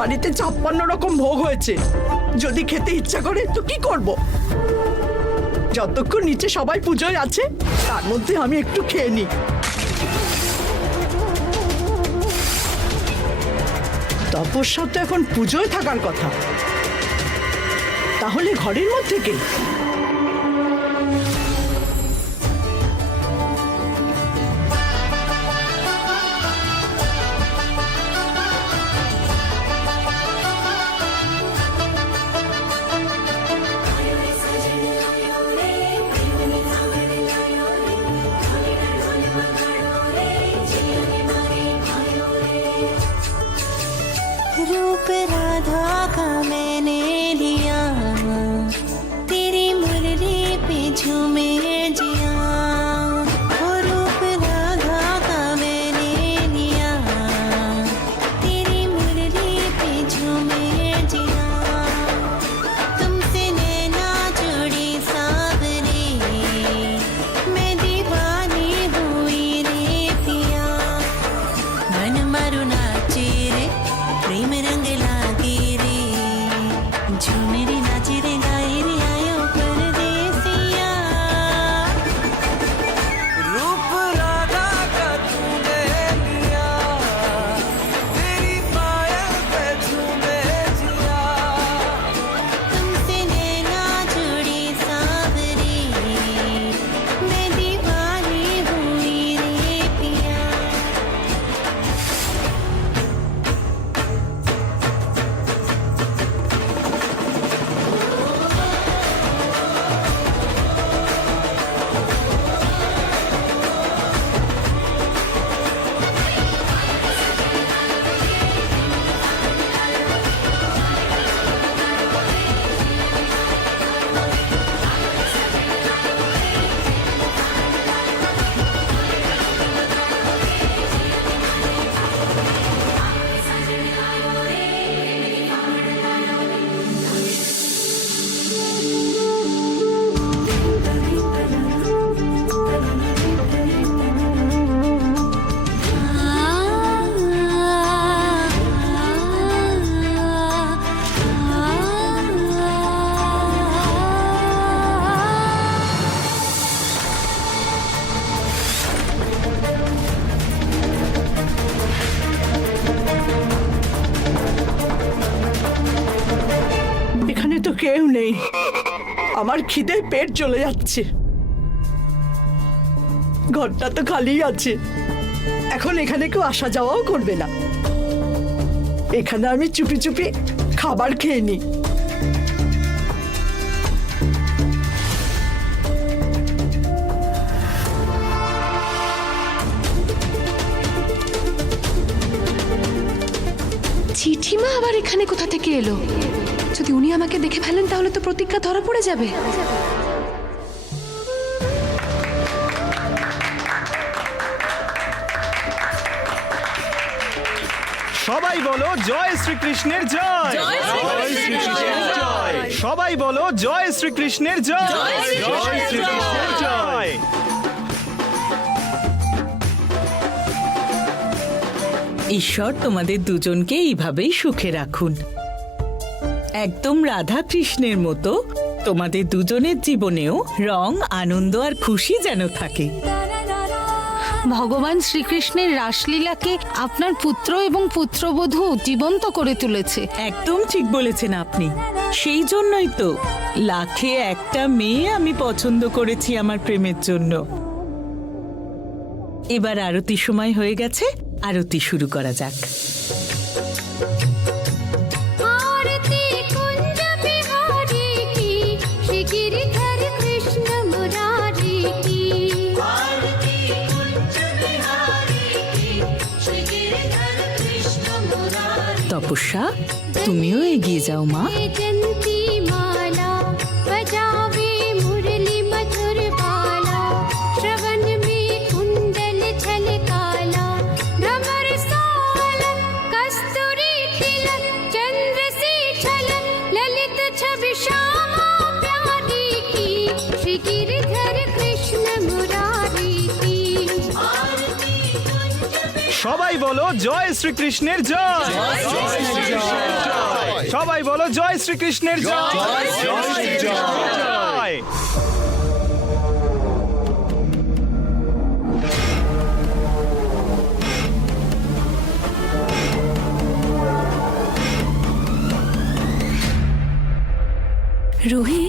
বাড়িতে 56 রকম ভোগ হয়েছে। যদি খেতে ইচ্ছা করে তো কি করব? যতক্ষণ নিচে সবাই পুজোয় আছে তার মধ্যে আমি একটু খেয়ে নিই। তপস্যা তো এখন পুজোয় থাকার কথা, তাহলে ঘরের মধ্যে কে? रूप राधा का मैंने लिया, तेरी मुरली पे झूमे जिया। वो रूप राधा का मैंने लिया, तेरी मुरली पे झूमे जिया। तुमसे नैना जुड़ी सावरे, मैं दीवानी हुई रे पिया। मन मारू नाचे रे, प्रेम रंग लागे रे, झूमे रे नाचे रे गाए रे आयो परदेसिया। रूप राधा का तूने लिया, तेरी पायल पे झूमे जिया। तुमसे नैना जुड़ी सावरे, मैं दीवानी हुई रे पिया। এখানে তো কেউ নেই, আমার খিদে পেট চলে যাচ্ছে। ঘরটা তো খালি আছে, এখন এখানে কেউ আসা যাওয়াও করবে না। এখানে আমি চুপি চুপি খাবার খেয়ে নিই। চিঠিমা আবার এখানে কোথা থেকে এলো? যদি উনি আমাকে দেখে ফেলেন তাহলে তো প্রতিজ্ঞা ধরা পড়ে যাবে। সবাই বলো জয় শ্রীকৃষ্ণের জয়। জয় শ্রীকৃষ্ণের জয়। সবাই বলো জয় শ্রীকৃষ্ণের জয়। জয় শ্রীকৃষ্ণের জয়। ঈশ্বর তোমাদের দুজনকে এইভাবেই সুখে রাখুন। একদম রাধা কৃষ্ণের মতো তোমাদের দুজনের জীবনেও রং, আনন্দ আর খুশি যেন থাকে। ভগবান শ্রীকৃষ্ণের রাসলীলাকে আপনার পুত্র এবং পুত্রবধূ জীবন্ত করে তুলেছে। একদম ঠিক বলেছেন আপনি। সেই জন্যই তো লাখে একটা মেয়ে আমি পছন্দ করেছি আমার প্রেমের জন্য। এবার আরতি সময় হয়ে গেছে, আরতি শুরু করা যাক। তপস্যা, তুমিও এগিয়ে যাও মা। সবাই বলো জয় শ্রীকৃষ্ণের জয়। জয় শ্রীকৃষ্ণের জয়। সবাই বলো জয় শ্রীকৃষ্ণের জয় জয়। রুহি